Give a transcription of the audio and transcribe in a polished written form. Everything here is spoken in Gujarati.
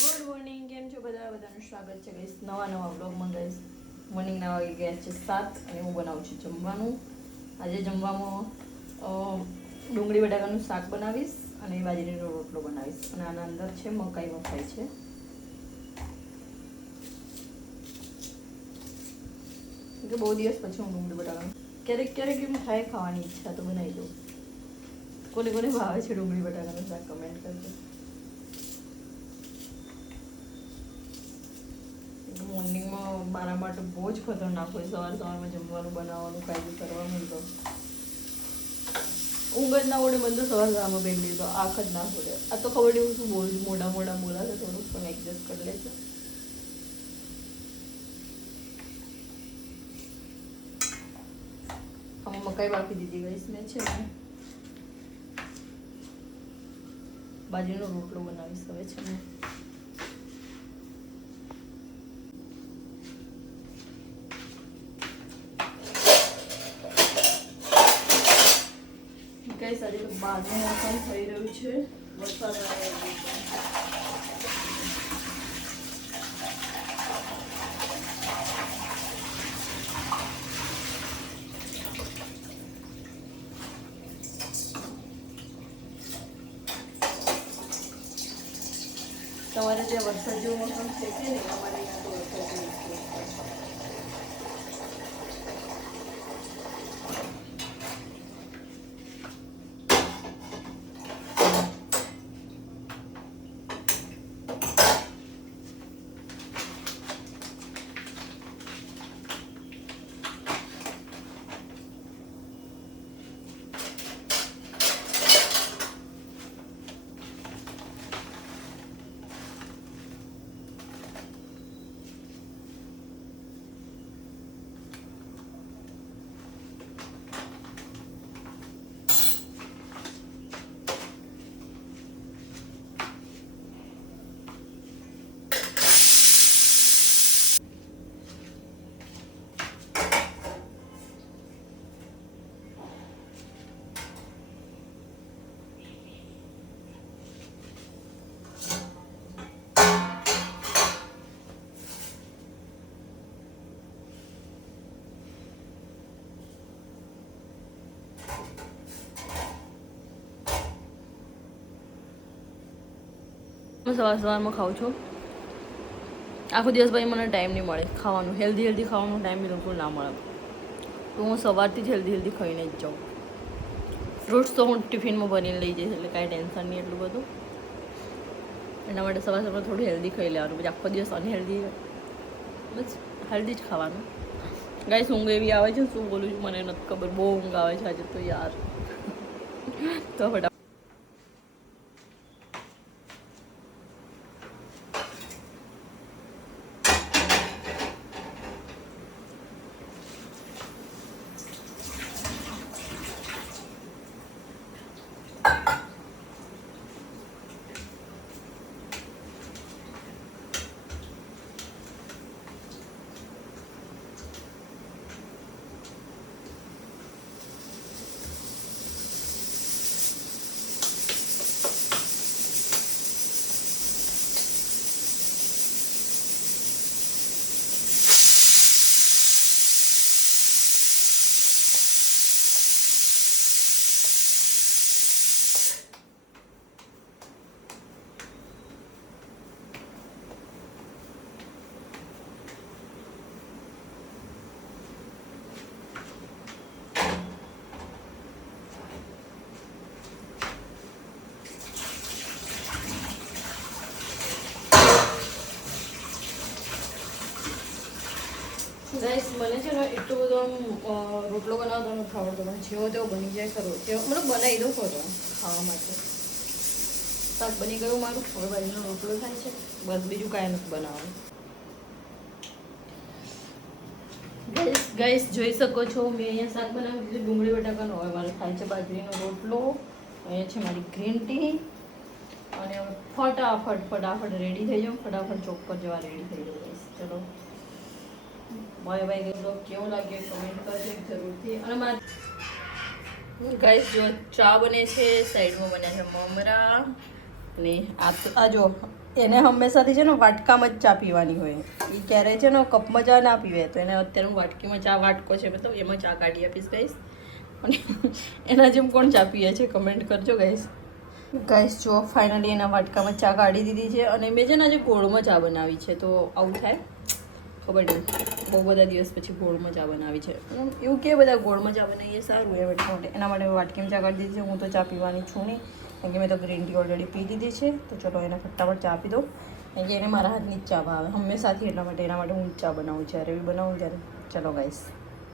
ગુડ મોર્નિંગ, કેમ છો બધાનું સ્વાગત છે ગાઈસ નવા વ્લોગમાં. ગાઈસ મોર્નિંગના વાગી ગયા છે 7 અને હું બનાવું છું જમવાનું. આજે જમવામાં ડુંગળી બટાકાનું શાક બનાવીશ અને બાજરીનો રોટલો બનાવીશ અને આના અંદર છે મકાઈ વફાઈ છે. કે બહુ દિવસ પછી હું ડુંગળી બટાકાનું ક્યારેક એમ થાય ખાવાની ઈચ્છા તો બનાવી દઉં. કોને ભાવે છે ડુંગળી બટાકાનું શાક કમેન્ટ કરજો. મોર્નિંગમાં મારા માટે બહુ જ ખતરનાક હોય. સવારમાં જમવાનું બનાવવાનું કાયદો કરવાનું તો ઊંઘ જ ના ઓડે. બધું સવારમાં બેન લીધો આંખ જ ના છોડે. આ તો ખબર નહીં શું બોલું, મોડા બોલાશે થોડુંક પણ એડજસ્ટ કરી લેજો. આમાં મકાઈ બાફી દીધી ગઈ મેં છે ને બાજરીનો રોટલો બનાવીશ હવે છે ને. ગાઈસ આજે તો બહારનું મોસમ થઈ રહ્યું છે, વરસાદ આવી રહ્યો છે. તમારે ત્યાં વરસાદ જેવું મોસમ છે કે નહીં? અમારે ત્યાં તો વરસાદ જેવું છે. હું સવારમાં ખાઉં છું. આખો દિવસ ભાઈ મને ટાઈમ નહીં મળે ખાવાનું. હેલ્ધી ખાવાનો ટાઈમ બિલકુલ ના મળે. તો હું સવારથી જ હેલ્ધી ખાઈને જ જાઉં. ફ્રૂટ્સ તો હું ટિફિનમાં ભરીને લઈ જઈશ એટલે કાંઈ ટેન્શન નહીં એટલું બધું. એના માટે સવારમાં થોડું હેલ્ધી ખાઈ લેવાનું. પછી આખો દિવસ અનહેલ્ધી, બસ હેલ્ધી જ ખાવાનું. ગાઈસ ઊંઘ એવી આવે છે, શું બોલું છું મને નથી ખબર. બહુ ઊંઘ આવે છે આજે તો યાર. તો ફટાફટ ગાઈસ મને છે ને એટલો બધો રોટલો બનાવતો નથી આવડતો. મને જેવો તેવો બની જાય ખરો. મતલબ બનાવી દઉં ખરો ખાવા માટે. શાક બની ગયું મારું. હવે બાજરીનો રોટલો થાય છે, બસ બીજું કાંઈ નથી બનાવવાનું. ગાઈસ જોઈ શકો છો મેં અહીંયા શાક બનાવી દીધું ડુંગળી બટાકાનો. હવે મારે થાય છે બાજરીનો રોટલો. અહીંયા છે મારી ગ્રીન ટી અને ફટાફટ રેડી થઈ જાઉં. ફટાફટ ચોક પર જવા રેડી થઈ જાઉં. ગાઈસ ચલો બાય બાય. કેવો લાગ્યો કમેન્ટ કરજો જરૂરથી. અને મારે ગાઈસ જો ચા બને છે, સાઈડમાં બન્યા છે મમરા ને આ જો એને હંમેશાથી છે ને વાટકામાં જ ચા પીવાની હોય. એ ક્યારેય છે ને કપમાં ચા ના પીવે, તો એને અત્યારે હું વાટકીમાં ચા વાટકો છે મતલબ એમાં ચા કાઢી આપીશ ગાઈસ. અને એના જેમ કોણ ચા પીએ છે કમેન્ટ કરજો ગાઈસ. ગાઈસ જો ફાઇનલી એના વાટકામાં ચા કાઢી દીધી છે, અને મેં છે ને આજે ગોળમાં ચા બનાવી છે. તો આવું થાય ખબર નહીં, બહુ બધા દિવસ પછી ગોળમાં ચા બનાવી છે. એવું કે બધા ગોળમાં ચા બનાવીએ સારું એ એટલા માટે, એના માટે વાટકીમાં ચા કાઢી દીધી છે. હું તો ચા પીવાની છું નહીં, કારણ કે મેં તો ગ્રીન ટી ઓલરેડી પી દીધી છે. તો ચલો એને ફટાફટ ચા પી દો, કારણ કે એને મારા હાથની જ ચા ભાવે હંમેશાથી, એટલા માટે એના માટે હું ચા બનાવું જ્યારે બી બનાવું ત્યારે. ચલો ગાઈસ.